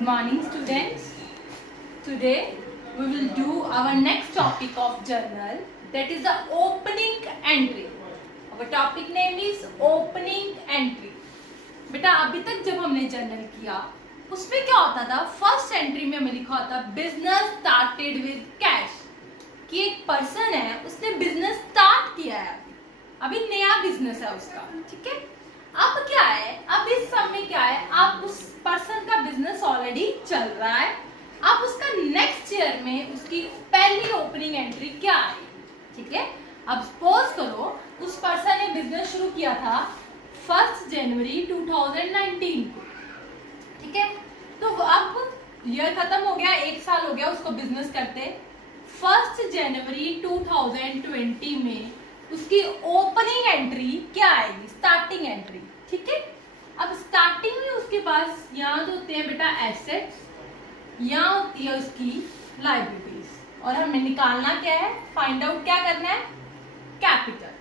Good morning, students. Today we will do our next topic of journal, that is the opening entry. Our topic name is opening entry. बेटा अभी तक जब हमने journal किया उसमें क्या होता था, फर्स्ट एंट्री में हमें लिखा होता बिजनेस स्टार्टेड विद कैश, कि एक पर्सन है उसने बिजनेस स्टार्ट किया है, अभी नया बिजनेस है उसका, ठीक है। अब क्या है, अब इस समय क्या है, आप उस पर्सन का बिजनेस ऑलरेडी चल रहा है, अब उसका नेक्स्ट ईयर में उसकी पहली ओपनिंग एंट्री क्या आएगी, ठीक है। अब सपोज करो उस पर्सन ने बिजनेस शुरू किया था 1 जनवरी 2019 को, ठीक है। तो अब ईयर खत्म हो गया, 1 साल हो गया उसको बिजनेस करते। 1 जनवरी 2020 में उसकी ओपनिंग एंट्री क्या आएगी, स्टार्टिंग एंट्री, ठीक है। अब स्टार्टिंग में उसके पास यहाँ तो होते हैं बेटा एसेट्स, यहाँ होती है उसकी लायबिलिटीज, और हमें निकालना क्या है, फाइंड आउट क्या करना है, कैपिटल।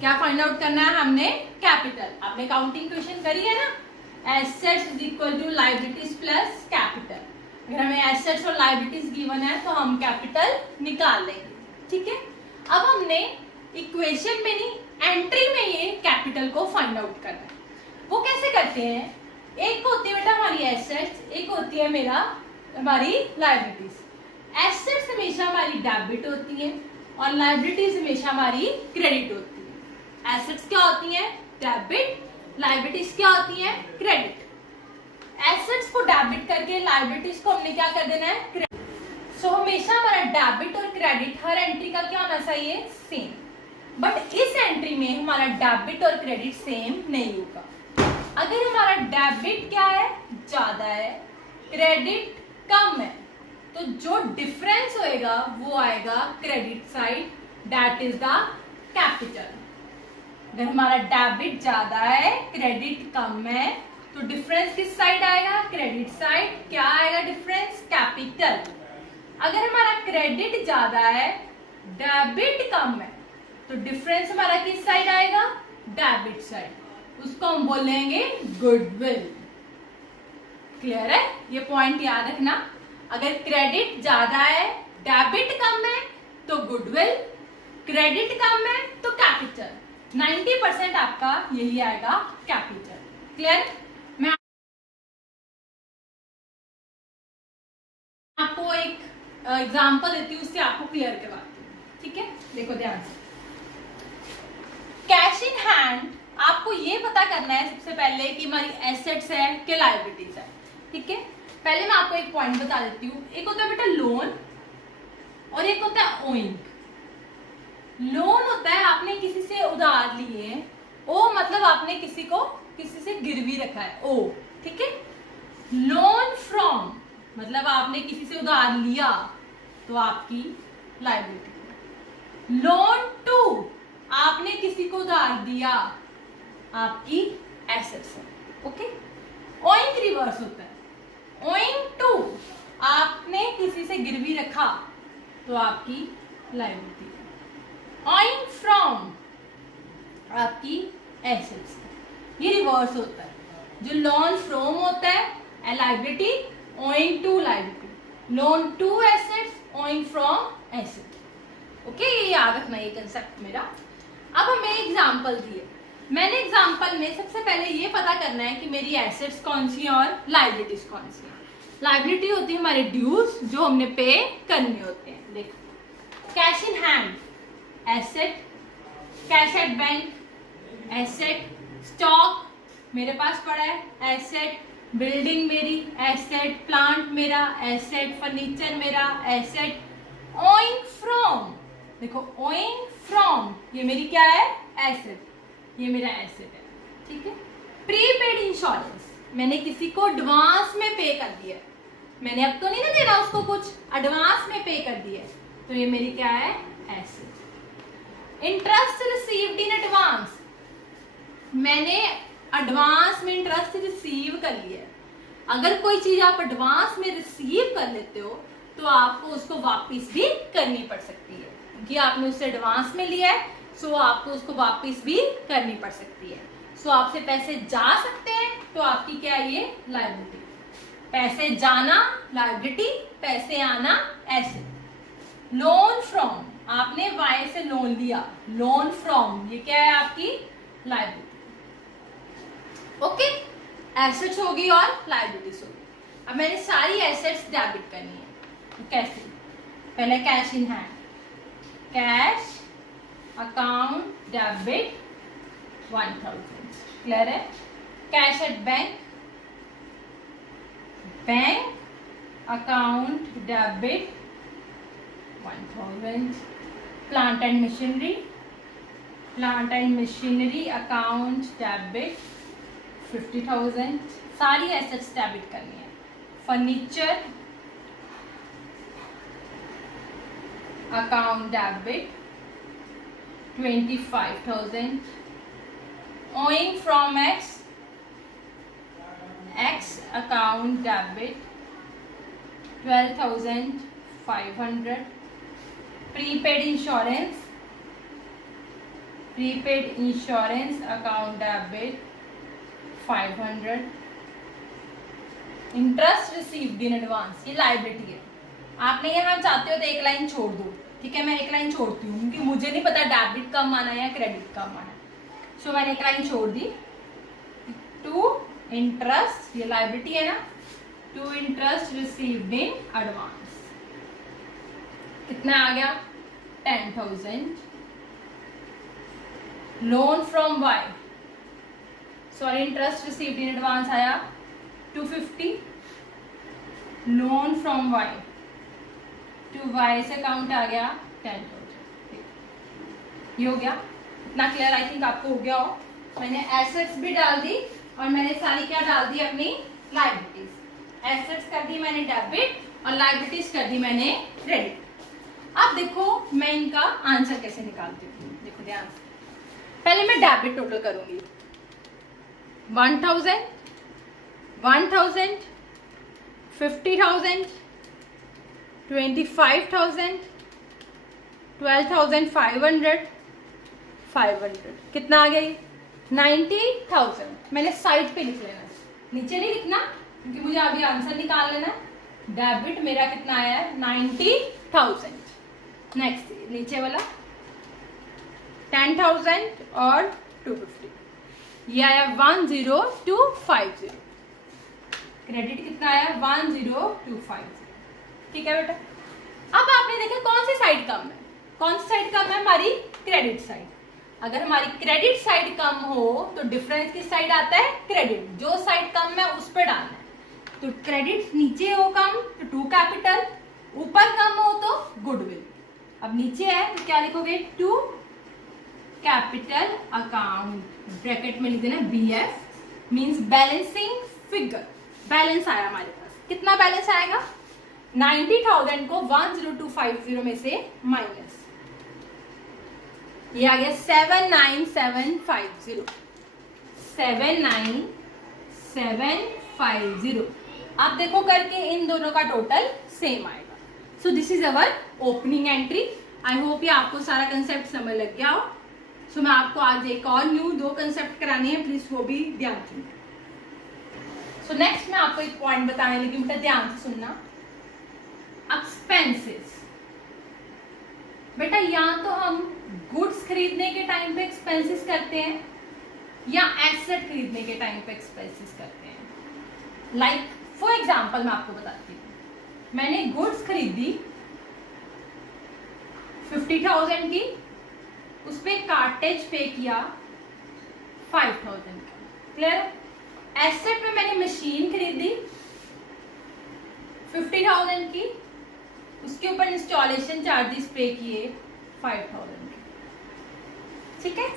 क्या फाइंड आउट करना है हमने, कैपिटल। आपने काउंटिंग क्वेश्चन करी है ना, assets is equal to liabilities plus capital. अगर हमें एसेट्स और लायबिलिटीज गिवन है तो हम कैपिटल निकाल लेंगे, ठीक है। अब हमने इक्वेशन में नहीं, एंट्री में ये कैपिटल को फाइंड आउट करना है। वो कैसे करते हैं, एक होती है बेटा हमारी एसेट्स, एक होती है हमारी लायबिलिटीज। एसेट्स हमेशा हमारी डेबिट होती है और लायबिलिटीज हमेशा हमारी क्रेडिट होती है। एसेट्स क्या होती हैं, डेबिट, लायबिलिटीज क्या होती हैं, क्रेडिट। एसेट्स को डेबिट करके लायबिलिटीज को हमने क्या कर देना है, क्रेडिट। सो हमेशा हमारा डेबिट और क्रेडिट हर एंट्री का क्या होना चाहिए, सेम। बट इस एंट्री में हमारा डेबिट और क्रेडिट सेम नहीं होगा। अगर हमारा डेबिट क्या है, ज्यादा है, क्रेडिट कम है, तो जो डिफरेंस होएगा वो आएगा credit side, that is the capital. अगर हमारा डेबिट ज्यादा है, क्रेडिट कम है, तो डिफरेंस किस साइड आएगा, क्रेडिट साइड। क्या आएगा डिफरेंस, कैपिटल। अगर हमारा क्रेडिट ज्यादा है, डेबिट कम है, तो डिफरेंस हमारा किस साइड आएगा, डेबिट साइड। उसको हम बोलेंगे गुडविल। क्लियर है, ये पॉइंट याद रखना। अगर क्रेडिट ज्यादा है, डेबिट कम है, तो गुडविल, क्रेडिट कम है तो कैपिटल। 90% आपका यही आएगा, कैपिटल। क्लियर। मैं आपको एक एग्जांपल देती हूँ, उससे आपको क्लियर करवाती हूँ, ठीक है। देखो ध्यान से, कैश इन हैंड आपको ये पता करना है सबसे पहले कि हमारी एसेट्स है कि लायबिलिटीज है, ठीक है। पहले मैं आपको एक पॉइंट बता देती हूँ, एक होता है बेटा लोन और एक होता है ओइंग। लोन होता है आपने किसी से उधार लिए, ओ मतलब आपने किसी से गिरवी रखा है, ओ, ठीक है। लोन फ्रॉम मतलब आपने किसी से उधार लिया तो आपकी लायबिलिटी। लोन टू आपने किसी को उधार दिया, आपकी एसेट्स है, ओके। ओइंग रिवर्स होता है, ओइंग टू आपने किसी से गिरवी रखा तो आपकी लायबिलिटी। ओइंग फ्रॉम आपकी एसेट्स, ये रिवर्स होता है। जो लोन फ्रॉम होता है liability, owing to liability, loan to assets, owing from asset, okay. ये याद रखना, ये कंसेप्ट मेरा। अब हमें एग्जांपल दिए, मैंने एग्जांपल में सबसे पहले ये पता करना है कि मेरी एसेट्स कौन सी हैं और लायबिलिटीज कौन सी हैं। लायबिलिटी होती है हमारे ड्यूज, जो हमने पे करने होते हैं। देखो, cash in hand asset, cash at bank asset, stock मेरे पास पड़ा है एसेट, बिल्डिंग मेरी एसेट, प्लांट मेरा एसेट, फर्नीचर मेरा एसेट। ओइंग फ्रॉम, देखो ओइंग फ्रॉम ये मेरी क्या है, एसेट, ये मेरा एसेट है, ठीक है। प्रीपेड इंश्योरेंस, मैंने किसी को एडवांस में पे कर दिया, मैंने अब तो नहीं ना देना उसको कुछ, एडवांस में पे कर दिया, तो ये मेरी क्या है, asset. Interest received in advance, मैंने एडवांस में इंटरेस्ट रिसीव कर लिया। अगर कोई चीज आप एडवांस में रिसीव कर लेते हो तो आपको उसको वापस भी करनी पड़ सकती है, क्योंकि आपने उससे एडवांस में लिया है, सो आपको उसको वापस भी करनी पड़ सकती है। सो आपसे पैसे जा सकते हैं तो आपकी क्या है, ये लायबिलिटी। पैसे जाना लायबिलिटी, पैसे आना एसेट। लोन फ्रॉम, आपने वाई से लोन लिया, लोन फ्रॉम ये क्या है आपकी लायबिलिटी। ओके, एसेट्स होगी और लायबिलिटीज होगी। अब मैंने सारी एसेट्स डेबिट करनी है, तो कैसे? पहले cash in hand, cash account debit 1000, clear है। Cash at bank, bank account debit 1000। Plant and machinery, plant and machinery account debit 50,000। सारी एसेट्स डेबिट करनी है। Furniture account debit 25,000। Owing from X, X account debit 12,500। Prepaid insurance, prepaid insurance account debit 500। Interest received in advance, ये liability है। आपने यहाँ चाहते हो तो एक लाइन छोड़ दो, ठीक है, मैं एक लाइन छोड़ती हूँ क्योंकि मुझे नहीं पता डेबिट कब आना है या क्रेडिट कब आना है। सो मैंने एक लाइन छोड़ दी। टू इंटरेस्ट, ये लायबिलिटी है ना, to interest received in advance कितना आ गया 10,000। Loan from Y, sorry interest received in advance आया 250। Loan from Y to Y से अकाउंट आ गया 10,000। ये हो गया, इतना क्लियर आई थिंक आपको हो गया हो। मैंने एसेट्स भी डाल दी और मैंने सारी क्या डाल दी अपनी लायबिलिटीज। एसेट्स कर दी मैंने डेबिट और लायबिलिटीज कर दी मैंने क्रेडिट। अब देखो मैं इनका आंसर कैसे निकालती हूँ, देखो ध्यान से। पहले मैं डेबिट टोटल करूंगी, 1000, 1000, 50,000, 25,000, 12,500, 500 कितना आ गई 90,000। मैंने साइड पे लिख लेना, नीचे नहीं लिखना क्योंकि मुझे अभी आंसर निकाल लेना है। डेबिट मेरा कितना आया है 90,000। नेक्स्ट नीचे वाला 10,000 और 250, ये आया 10250। क्रेडिट कितना आया 10250, ठीक है बेटा। अब आपने देखा कौन सी साइड कम है, कौन सी साइड कम है हमारी क्रेडिट साइड। अगर हमारी क्रेडिट साइड कम हो तो डिफरेंस किस साइड आता है क्रेडिट, जो साइड कम है उस पर डालना है। तो क्रेडिट नीचे हो कम तो टू कैपिटल, ऊपर कम हो तो गुडविल। अब नीचे है तो क्या लिखोगे टू कैपिटल अकाउंट, ब्रैकेट में लिख देना BF, means balancing figure. Balance आया हमारे पास, कितना बैलेंस आएगा 90,000 को 10250 में से माइनस, ये आ गया 79750, 79750। आप देखो करके इन दोनों का टोटल सेम आएगा। So this is our opening entry. I hope ये आपको सारा कंसेप्ट समझ लग गया हो। सो मैं आपको आज एक और न्यू 2 कंसेप्ट कराने हैं, प्लीज वो भी ध्यान से। सो नेक्स्ट मैं आपको एक पॉइंट बताने लगी, बेटा ध्यान से सुनना। एक्सपेंसेस, बेटा या तो हम गुड्स खरीदने के टाइम पे एक्सपेंसेस करते हैं या एसेट खरीदने के टाइम पे एक्सपेंसेस करते हैं। लाइक फॉर एग्जांपल मैं आपको बताती हूँ, मैंने गुड्स खरीदी 50,000 की, उस पे कार्टेज पे किया 5,000 का, क्लियर। एसेट में मैंने मशीन खरीदी 50,000 की, उसके ऊपर इंस्टॉलेशन चार्जेस पे किए 5,000 के, ठीक है।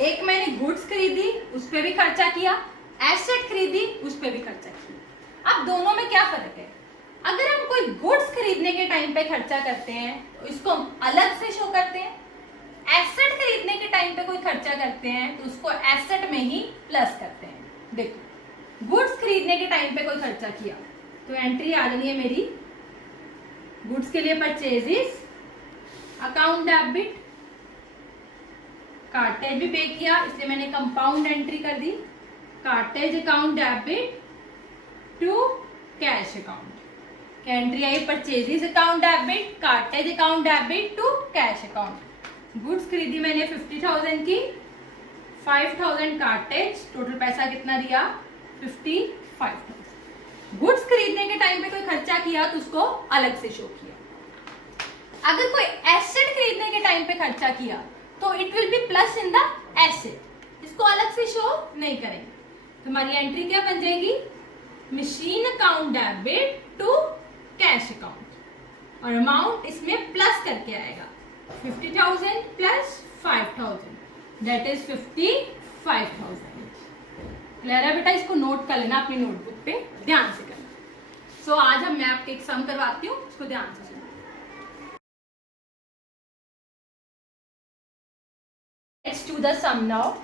एक मैंने गुड्स खरीदी उस पे भी खर्चा किया, एसेट खरीदी उस पे भी खर्चा किया। अब दोनों में क्या फर्क है, अगर हम कोई गुड्स खरीदने के टाइम पे खर्चा करते हैं तो इसको हम अलग से शो करते हैं, एसेट खरीदने के टाइम पे कोई खर्चा करते हैं तो उसको एसेट में ही प्लस करते हैं। देखो गुड्स खरीदने के टाइम पे कोई खर्चा किया तो एंट्री आ जानी है मेरी गुड्स के लिए परचेजेस, अकाउंट डेबिट, कार्टेज भी पे किया इसलिए मैंने कंपाउंड एंट्री कर दी, cartage account debit to cash account. क्या एंट्री आई? Purchases account debit, cartage account debit to cash account. Goods खरीदी मैंने 50,000 की, 5,000 कार्टेज, टोटल पैसा कितना दिया? 55,000। गुड्स खरीदने के टाइम पे कोई खर्चा किया तो उसको अलग से शो किया। अगर कोई एसेट खरीदने के टाइम पे खर्चा किया तो it will be plus in the asset, इसको अलग से शो नहीं करेंगे। तो हमारी एंट्री क्या बन जाएगी? Machine account debit to cash account, और अमाउंट इसमें प्लस करके आएगा 50,000 प्लस 5,000, दैट इज 55,000। क्लियर है बेटा? इसको नोट कर लेना अपनी नोटबुक पे, ध्यान से करना। सो आज मैं आपके एक सम करवाती हूँ, उसको ध्यान से सुनो। Let's do the sum now.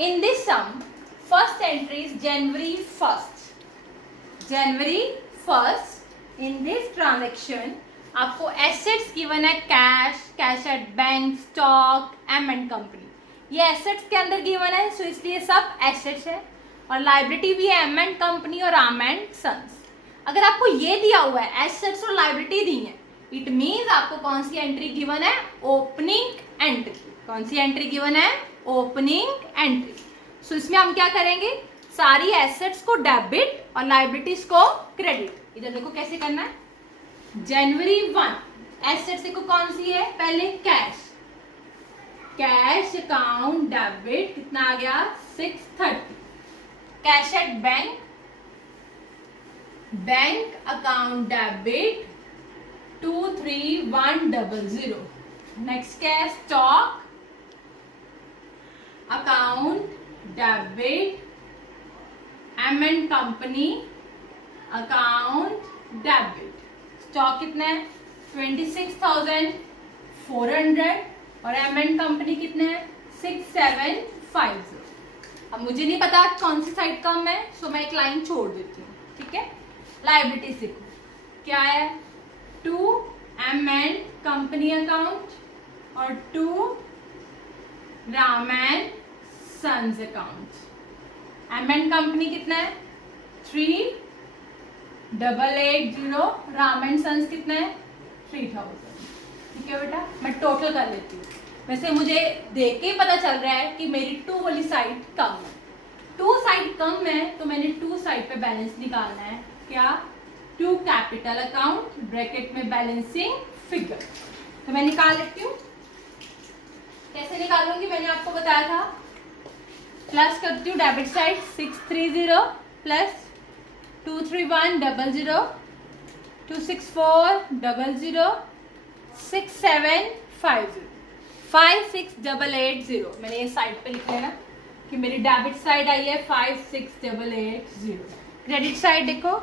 In this sum, first entry is January 1st. January 1st. In this transaction, आपको assets given है cash, cash at bank, stock, M&M company. ये assets के अंदर given है, so इसलिए सब assets है, और liability भी है M&M company और M&M Sons. अगर आपको ये दिया हुआ है assets और liability दी है, it means आपको कौन सी entry given है? Opening entry. कौन सी एंट्री गिवन है? Opening entry. सो इसमें हम क्या करेंगे? सारी एसेट्स को डेबिट और लाइबिलिटीज को क्रेडिट। इधर देखो कैसे करना है। जनवरी 1 एसेट्स देखो कौन सी है? पहले कैश, कैश अकाउंट डेबिट कितना आ गया? 630। Cash at bank, bank account debit 23100। Next क्या है? Stock account debit, M&M company account debit. Stock कितना है? 26,400, और M&M कंपनी कितना है? 6750। अब मुझे नहीं पता कौन सी साइड कम है, सो मैं एक लाइन छोड़ देती हूँ, ठीक है। लाइबिलिटी सीखो क्या है? 2 M&M कंपनी अकाउंट और 2 रामैन सन्स अकाउंट। M&M कंपनी कितना है? 3880, रामैन सन्स कितना है? 3000। ठीक है बेटा, मैं टोटल कर लेती हूँ। वैसे मुझे देख के ही पता चल रहा है कि मेरी 2 वाली साइड कम है। 2 साइड कम है तो मैंने 2 साइड पे बैलेंस निकालना है। क्या? 2 कैपिटल अकाउंट ब्रैकेट में बैलेंसिंग फिगर। तो मैं निकाल लेती हूँ। कैसे निकालूंगी मैंने आपको बताया था। प्लस करती हूँ डेबिट साइड 630 प्लस 23100, 26400, 6750, 56880। मैंने ये साइड पे लिख लेना कि मेरी डेबिट साइड आई है 56880। क्रेडिट साइड देखो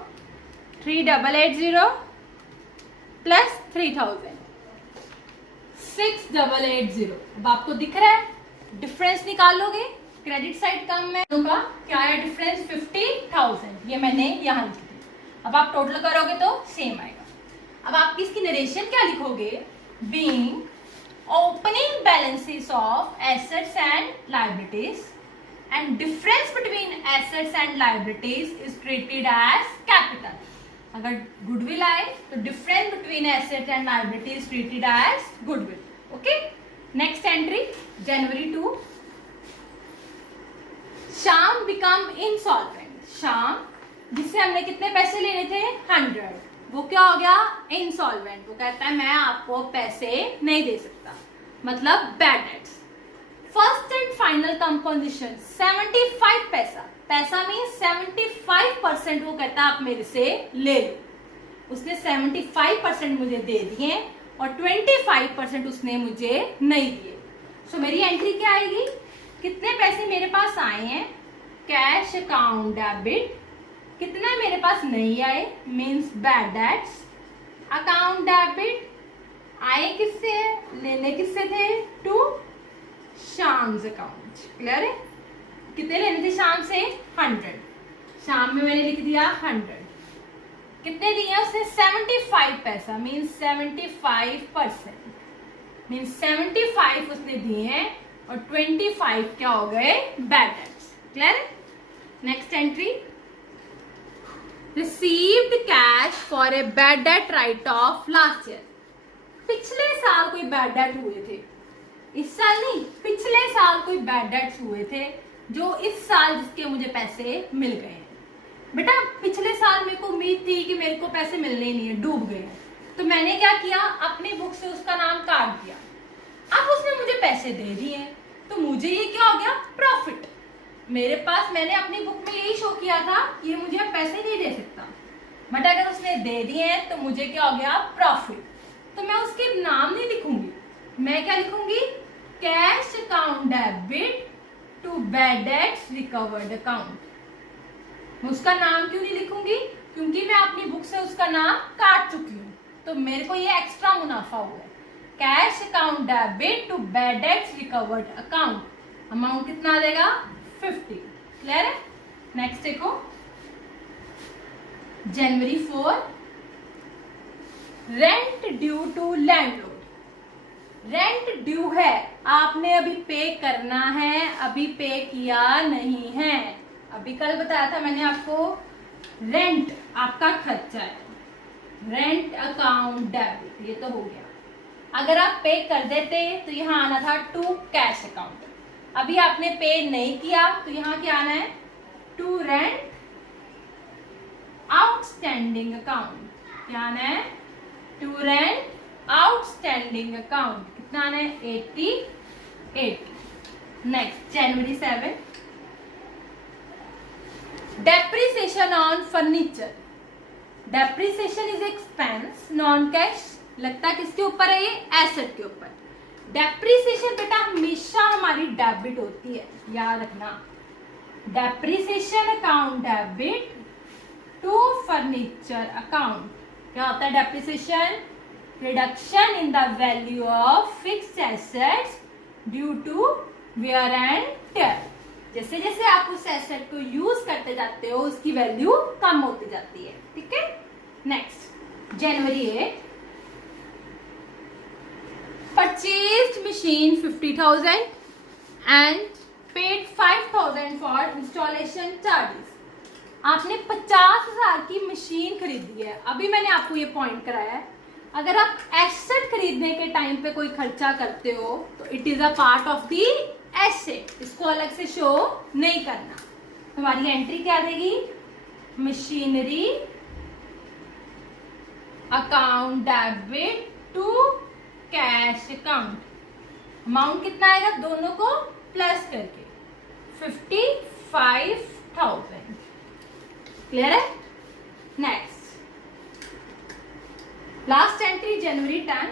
3880 प्लस 3000, 6880। अब आपको दिख रहा है डिफरेंस निकालोगे। क्रेडिट साइड कम है का क्या है डिफरेंस? 50,000। ये मैंने यहाँ लिख दिया। अब आप टोटल करोगे तो सेम आएगा। अब आप इसकी नरेशन क्या लिखोगे? Being opening balances of assets and liabilities and difference between assets and liabilities is treated as capital. अगर गुडविल आए तो difference between asset and liability is treated as goodwill. Okay, next entry January 2। Shyam became insolvent. Shyam जिससे हमने कितने पैसे लेने थे? 100, वो क्या हो गया? इंसॉल्वेंट। वो कहता है मैं आपको पैसे नहीं दे सकता, मतलब bad debts. First and final composition 75 पैसा। पैसा मीन 75% वो कहता है आप मेरे से ले लो। उसने 75% मुझे दे दिए और 25% उसने मुझे नहीं दिए। सो मेरी एंट्री क्या आएगी? कितने पैसे मेरे पास आए हैं? Cash account debit. कितने मेरे पास नहीं आए? Means bad debts. Account debit आए किससे? लेने किससे थे? To शाम्स account. क्लियर है? कितने लेने थे शाम से? 100। शाम में मैंने लिख दिया 100। कितने दिए उसने? 75 पैसा। मीन्स 75%। मीन्स 75 उसने दिए हैं और 25 क्या हो गए? Bad debts. क्लियर है? Next entry received cash for a bad debt write off last year. पिछले साल कोई बैड डेट हुए थे, इस साल नहीं, पिछले साल कोई बैड डेट्स हुए थे जो इस साल जिसके मुझे पैसे मिल गए हैं। बेटा पिछले साल मेरे को उम्मीद थी कि मेरे को पैसे मिलने ही नहीं है, डूब गए हैं, तो मैंने क्या किया, अपनी बुक से उसका नाम काट दिया। अब उसने मुझे पैसे दे दिए हैं, तो मुझे ये क्या हो गया, प्रॉफिट। मेरे पास, मैंने अपनी बुक में यही शो किया था कि ये मुझे अब पैसे नहीं दे सकता, बट अगर उसने दे दिए हैं तो मुझे क्या हो गया, प्रॉफिट। तो मैं उसके नाम नहीं लिखूंगी, मैं क्या लिखूंगी, cash account debit to bad debts recovered account. मैं उसका नाम क्यों नहीं लिखूंगी, क्योंकि मैं अपनी बुक से उसका नाम काट चुकी हूँ, तो मेरे को ये एक्स्ट्रा मुनाफा हुआ है। Cash account debit to bad debts recovered account, amount कितना आ जाएगा, 50। क्लियर है। नेक्स्ट देखो, January 4, rent due to landlord. Rent due है, आपने अभी पे करना है, अभी पे किया नहीं है। अभी कल बताया था मैंने आपको, रेंट आपका खर्चा है, रेंट अकाउंट डेबिट, ये तो हो गया। अगर आप पे कर देते तो यहाँ आना था टू कैश अकाउंट, अभी आपने पे नहीं किया तो यहाँ क्या आना है, टू रेंट आउटस्टैंडिंग अकाउंट। क्या आना है, टू रेंट आउटस्टैंडिंग अकाउंट, कितना आना है, 80। Next January 7, depreciation on furniture. Depreciation is expense, non cash, लगता किसके ऊपर है, ये एसेट के ऊपर। डेप्रिसिएशन बेटा हमेशा हमारी डेबिट होती है, याद रखना। Depreciation account debit to furniture account. क्या होता है depreciation, reduction in the value of fixed assets due to wear and tear. जैसे जैसे आप उस एसेट को यूज करते जाते हो उसकी वैल्यू कम होती जाती है, ठीक है। Next January 8, purchased machine 50,000 and paid 5,000 for installation charges। आपने 50,000 की मशीन खरीदी है। अभी मैंने आपको ये पॉइंट कराया है, अगर आप एसेट खरीदने के टाइम पे कोई खर्चा करते हो तो it is a part of the asset, इसको अलग से शो नहीं करना। हमारी एंट्री क्या देगी, machinery account debit to cash account. Amount कितना आएगा, दोनों को प्लस करके 55,000। क्लियर है। Next last entry January 10,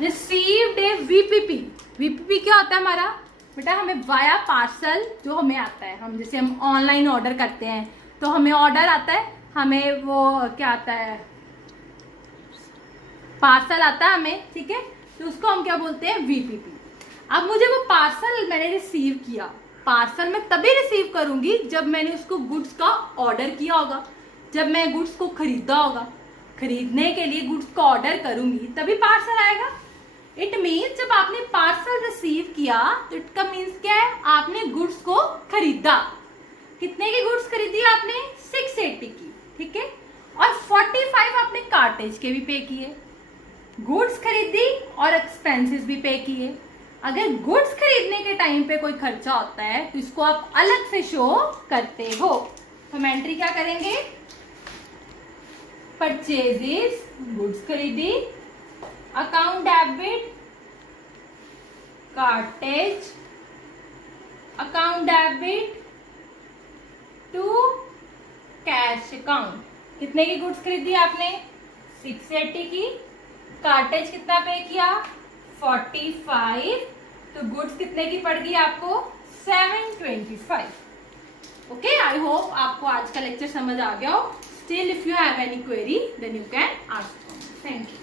received a VPP. VPP क्या होता है हमारा, बेटा हमें वाया पार्सल जो हमें आता है, हम जैसे हम ऑनलाइन ऑर्डर करते हैं तो हमें ऑर्डर आता है, हमें वो क्या आता है, पार्सल आता है हमें, ठीक है, तो उसको हम क्या बोलते हैं, वीपीपी। अब मुझे वो पार्सल मैंने रिसीव किया, पार्सल मैं तभी रिसीव करूंगी जब मैंने उसको गुड्स का ऑर्डर किया होगा, जब मैं गुड्स को खरीदा होगा। खरीदने के लिए गुड्स का ऑर्डर करूंगी तभी पार्सल आएगा। इट मीन्स जब आपने पार्सल रिसीव किया तो इट का मीन्स क्या है, आपने गुड्स को खरीदा। कितने की गुड्स खरीदी आपने, 680 की, ठीक है, और 45 आपने कार्टेज के भी पे किए, गुड्स खरीदी और एक्सपेंसेस भी पे किए। अगर गुड्स खरीदने के टाइम पे कोई खर्चा होता है तो इसको आप अलग से शो करते हो। हम एंट्री क्या करेंगे, परचेजेस, गुड्स खरीदी, account debit, cartage, account debit to cash account. कितने की गुड्स खरीदी आपने, 680 की, कार्टेज कितना पे किया, 45, तो गुड्स कितने की पड़ गई आपको, 725। ओके, आई होप आपको आज का लेक्चर समझ आ गया हो। Still if you have any query then you can ask. Thank you.